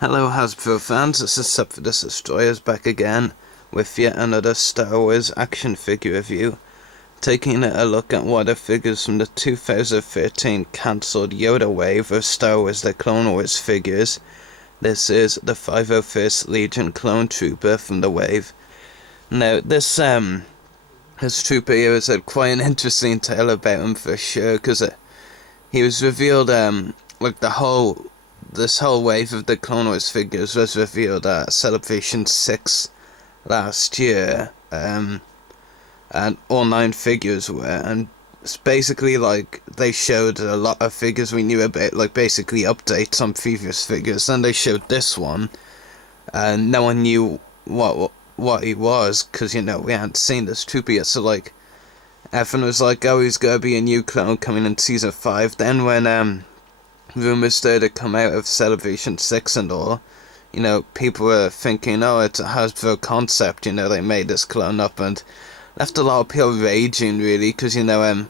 Hello Hasbro fans, this is Sephiroth Destroyers back again with yet another Star Wars action figure review, taking a look at what are figures from the 2013 cancelled Yoda wave of Star Wars The Clone Wars figures. This is the 501st Legion Clone Trooper from the wave. Now this trooper here has had quite an interesting tale about him for sure, because he was revealed like this whole wave of the Clone Wars figures was revealed at Celebration 6 last year, and all 9 figures were, and it's basically like they showed a lot of figures we knew about, like basically updates on previous figures, and they showed this one, and no one knew what he was, because we hadn't seen this trooper yet, so like everyone was like, oh, he's gonna be a new clone coming in season 5. Then when rumors started to come out of Celebration 6 and all, people were thinking, oh, it's a Hasbro concept, they made this clone up, and left a lot of people raging, really, because, Hasbro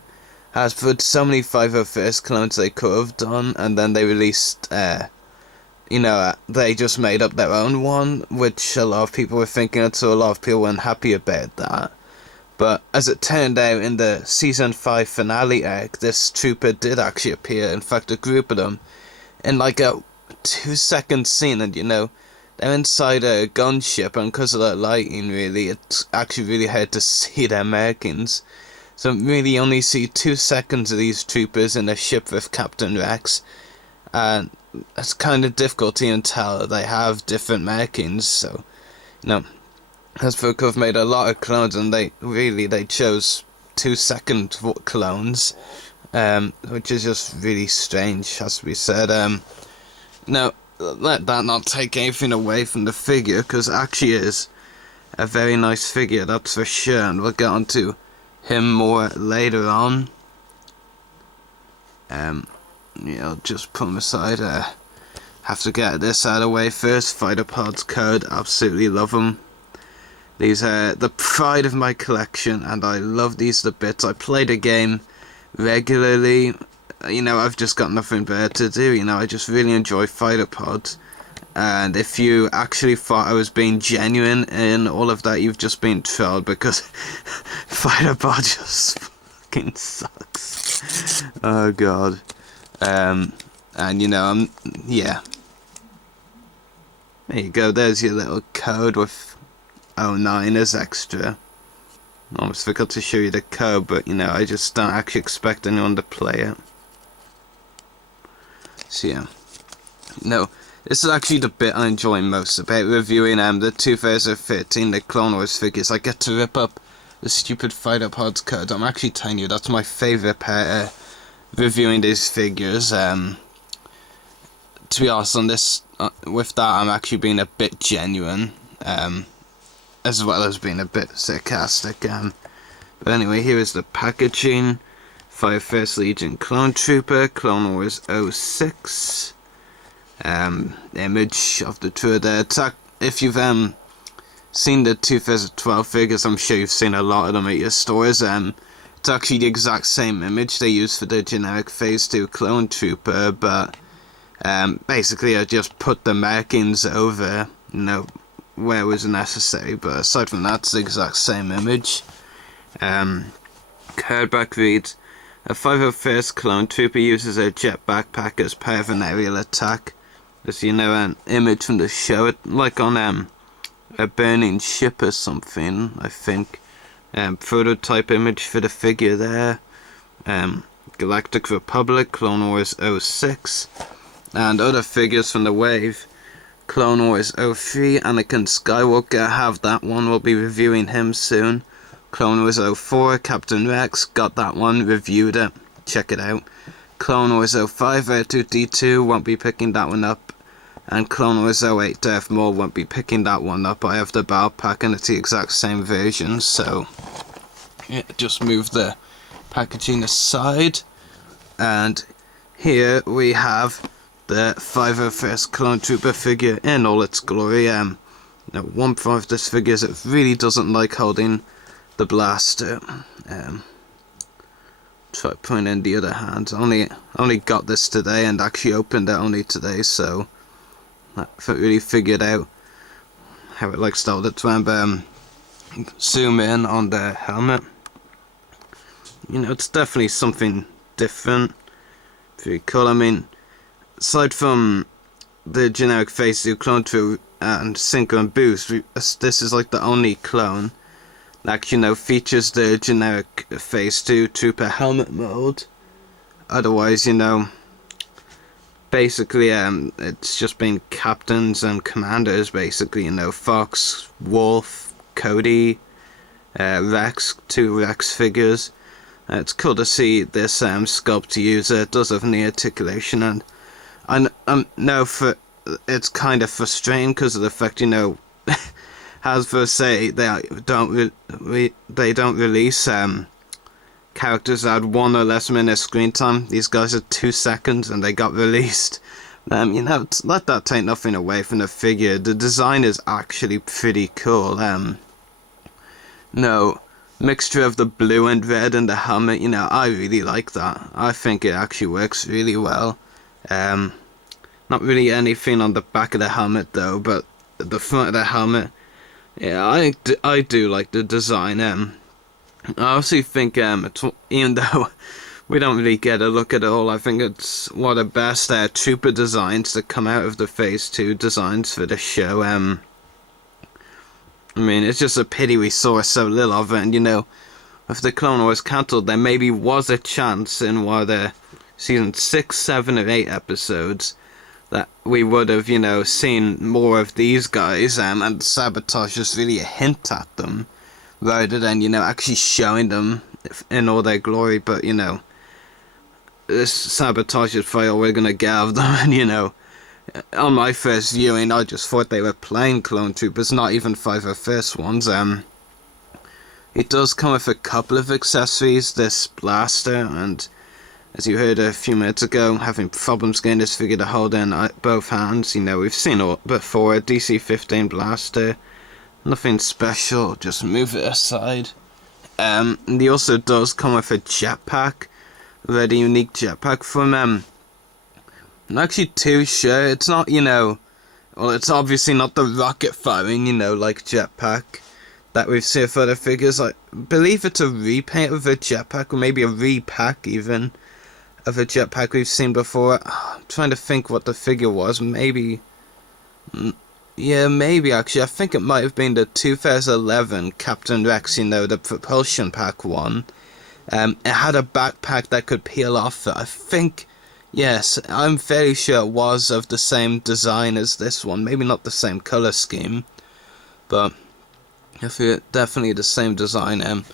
had so many 501st clones they could have done, and then they released, they just made up their own one, which a lot of people were thinking of, so a lot of people weren't happy about that. But as it turned out, in the Season 5 finale arc, this trooper did actually appear. In fact, a group of them, in like a 2-second scene, and they're inside a gunship, and because of the lighting, really, it's actually really hard to see their markings. So really only see 2 seconds of these troopers in a ship with Captain Rex, and it's kind of difficult to even tell they have different markings, so, Hasbro have made a lot of clones, and they chose 2-second clones, which is just really strange, has to be said. Now, let that not take anything away from the figure, because it actually is a very nice figure, that's for sure, and we'll get onto him more later on. I'll just put him aside. Have to get this out of the way first. Fighter Pods code, absolutely love them. These are the pride of my collection, and I love these to bits. I play the game regularly. I've just got nothing better to do. I just really enjoy Fighter Pods. And if you actually thought I was being genuine in all of that, you've just been trolled, because Fighter Pod just fucking sucks. Oh god. Yeah. There you go. There's your little code with 09 as extra. I almost forgot to show you the code, but I just don't actually expect anyone to play it. So yeah, this is actually the bit I enjoy most about reviewing the 2013 The Clone Wars figures. I get to rip up the stupid Fighter Pods code. I'm actually telling you, that's my favourite part of reviewing these figures. To be honest, on this, with that, I'm actually being a bit genuine. As well as being a bit sarcastic. But anyway, here is the packaging. 501st Legion Clone Trooper, Clone Wars 06. Image of the tour there. If you've seen the 2012 figures, I'm sure you've seen a lot of them at your stores. It's actually the exact same image they use for the generic Phase 2 Clone Trooper, but basically I just put the markings over, where it was necessary, but aside from that, it's the exact same image. Cardback reads, a 501st Clone Trooper uses a jet backpack as part of an aerial attack. There's, an image from the show, it like on a burning ship or something, I think. Prototype image for the figure there. Galactic Republic, Clone Wars 06, and other figures from the wave. Clone Wars 03, Anakin Skywalker, have that one, we'll be reviewing him soon. Clone Wars 04, Captain Rex, got that one, reviewed it, check it out. Clone Wars 05, R2-D2, won't be picking that one up. And Clone Wars 08, Darth Maul, won't be picking that one up. I have the battle pack and it's the exact same version, so yeah, just move the packaging aside. And here we have the 501st Clone Trooper figure in all its glory. One problem with this figure is it really doesn't like holding the blaster. Try putting in the other hand. Only got this today and actually opened it only today, so that really figured out how it started to zoom in on the helmet. It's definitely something different. Very cool. I mean, aside from the generic Phase 2 clone through and Synchro and Boost, this is the only clone that features the generic Phase 2 Trooper helmet mode. Otherwise, basically it's just been captains and commanders, basically, Fox, Wolf, Cody, Rex, 2 Rex figures. It's cool to see this sculpt user. It does have knee articulation, and I know it's kind of frustrating because of the fact, Hasbro say they don't release characters that had 1 or less minutes screen time. These guys are 2 seconds and they got released. Let that take nothing away from the figure. The design is actually pretty cool. No. Mixture of the blue and red and the helmet, I really like that. I think it actually works really well. Not really anything on the back of the helmet though, but the front of the helmet, yeah, I do like the design. I also think, even though we don't really get a look at it all, I think it's one of the best trooper designs that come out of the Phase 2 designs for the show. I mean, it's just a pity we saw so little of it, and if the Clone Wars cancelled, there maybe was a chance in one of the season 6, 7, or 8 episodes that we would have, seen more of these guys, and Sabotage just really a hint at them, rather than, actually showing them in all their glory. But, this Sabotage is probably all we're gonna get of them, and, on my first viewing, I just thought they were plain clone troopers, not even 5 or first ones. It does come with a couple of accessories, this blaster, and as you heard a few minutes ago, having problems getting this figure to hold in both hands. We've seen it before, a DC-15 blaster, nothing special, just move it aside. And he also does come with a jetpack, a very unique jetpack from I'm not actually too sure. It's not, well, it's obviously not the rocket firing, jetpack that we've seen for other figures. I believe it's a repaint of a jetpack, or maybe a repack even, of a jetpack we've seen before. I'm trying to think what the figure was. Maybe, yeah, maybe actually. I think it might have been the 2011 Captain Rex, the propulsion pack one. It had a backpack that could peel off it. I think, yes, I'm fairly sure it was of the same design as this one. Maybe not the same color scheme, but I feel definitely the same design.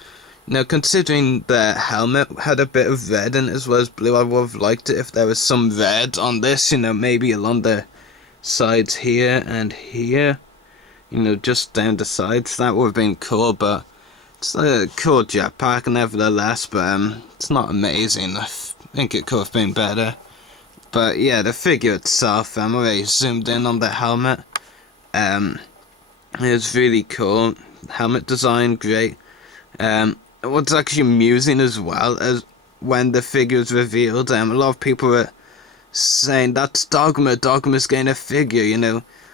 Considering the helmet had a bit of red in it as well as blue, I would have liked it if there was some red on this, maybe along the sides here and here, just down the sides. That would have been cool, but it's a cool jetpack nevertheless, but it's not amazing. I think it could have been better. But yeah, the figure itself, I'm already zoomed in on the helmet. It's really cool. Helmet design, great. What's actually amusing as well as when the figure's revealed, a lot of people were saying that's Dogma. Dogma's getting a figure,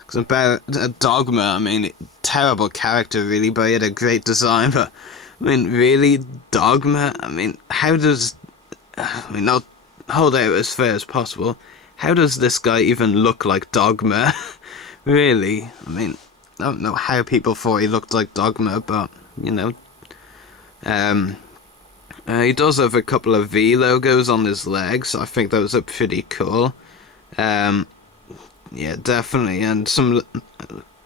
because about Dogma, I mean, terrible character really, but he had a great design. But I mean, really, Dogma? I mean, how does? I'll hold out as fair as possible. How does this guy even look like Dogma? Really? I mean, I don't know how people thought he looked like Dogma, but he does have a couple of V logos on his legs. I think those are pretty cool. Yeah, definitely, and some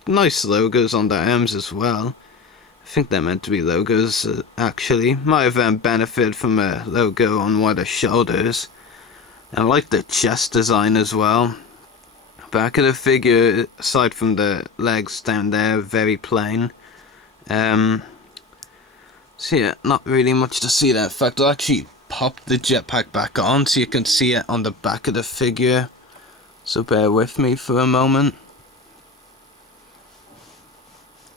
nice logos on the arms as well. I think they're meant to be logos, actually. Might have benefited from a logo on one of the shoulders. I like the chest design as well. Back of the figure, aside from the legs down there, very plain. So yeah, not really much to see there. In fact, I'll actually pop the jetpack back on so you can see it on the back of the figure. So bear with me for a moment.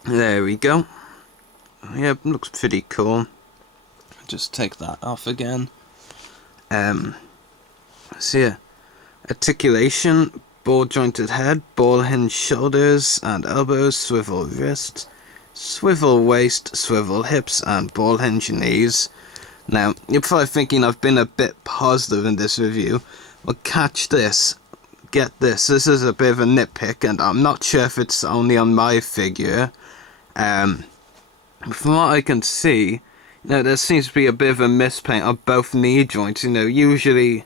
There we go. Yeah, looks pretty cool. Just take that off again. So yeah, articulation, ball jointed head, ball hinge shoulders and elbows, swivel wrists, swivel waist, swivel hips, and ball hinge knees. Now, you're probably thinking I've been a bit positive in this review. Well, catch this. Get this. This is a bit of a nitpick, and I'm not sure if it's only on my figure. From what I can see, there seems to be a bit of a mispaint of both knee joints. Usually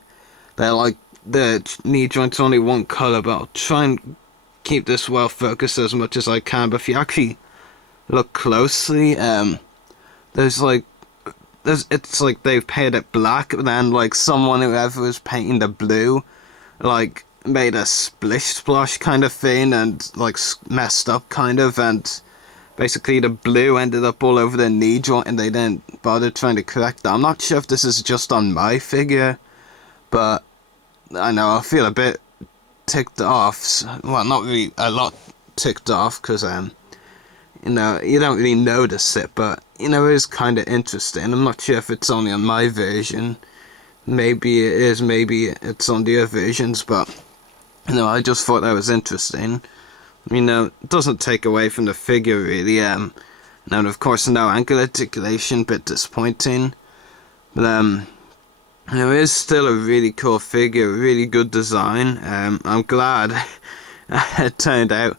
they're like the knee joints only one color, but I'll try and keep this well focused as much as I can. But if you actually look closely, it's like they've painted it black, but then like whoever was painting the blue, like made a splish splosh kind of thing and like messed up kind of, and basically the blue ended up all over the knee joint and they didn't bother trying to correct that. I'm not sure if this is just on my figure, but I know I feel a bit ticked off. Well, not really a lot ticked off, because you don't really notice it, but it is kind of interesting. I'm not sure if it's only on my version. Maybe it is, maybe it's on the other versions, but I just thought that was interesting. It doesn't take away from the figure really. Now, of course, no ankle articulation, bit disappointing, but it is still a really cool figure, really good design. I'm glad it turned out.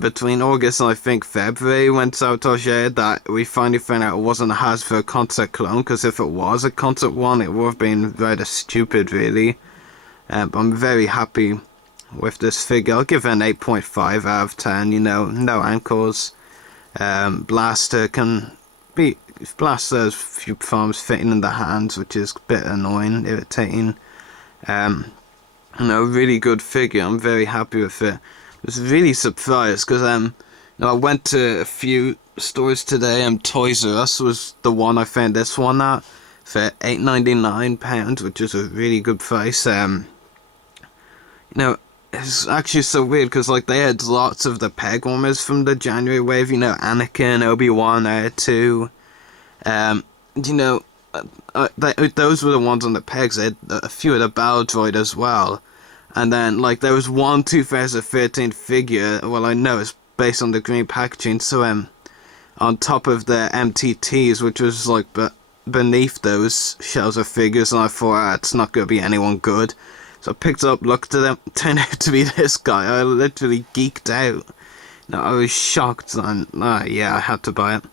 Between August and I think February when Sabotage aired, that we finally found out it wasn't a Hasbro concept clone, because if it was a concept one, it would have been rather stupid really. But I'm very happy with this figure. I'll give it an 8.5 out of 10. No ankles. Blaster has a few forms fitting in the hands, which is a bit annoying, irritating. Really good figure. I'm very happy with it. I was really surprised because I went to a few stores today, and Toys R Us was the one I found this one at for £8.99, which is a really good price. It's actually so weird because they had lots of the peg warmers from the January wave. Anakin, Obi-Wan, R2. Those were the ones on the pegs. They had a few of the Battle Droid as well. And then, there was one 2013 figure, well, I know it's based on the green packaging, so, on top of the MTTs, which was, beneath those shells of figures, and I thought, it's not going to be anyone good. So I picked it up, looked at them, turned out to be this guy. I literally geeked out. I was shocked, and, yeah, I had to buy it.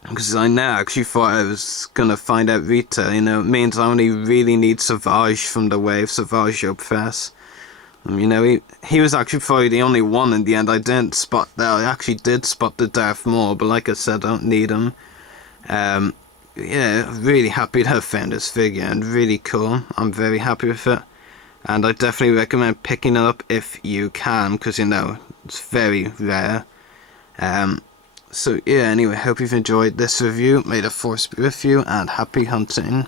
Because I actually thought I was going to find out retail. It means I only really need Savage from the wave, Savage Yobfes. He was actually probably the only one in the end I didn't spot there. I actually did spot the Darth Maul, but like I said, I don't need him. Yeah, really happy to have found this figure, and really cool. I'm very happy with it. And I definitely recommend picking it up if you can, because it's very rare. So yeah, anyway, hope you've enjoyed this review. May the Force be with you, and happy hunting.